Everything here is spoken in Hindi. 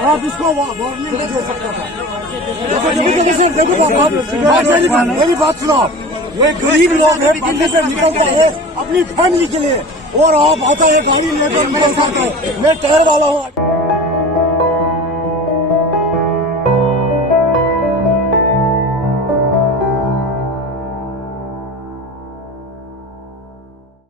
आप इसको वार्निंग नहीं दे सकता था। मेरी बात सुनो, ये गरीब लोग हैं, पढ़ने से निकलता है अपनी फैमिली के लिए, और आप आता है गाड़ी लेकर मेरे साथ, मैं टायर वाला हूँ।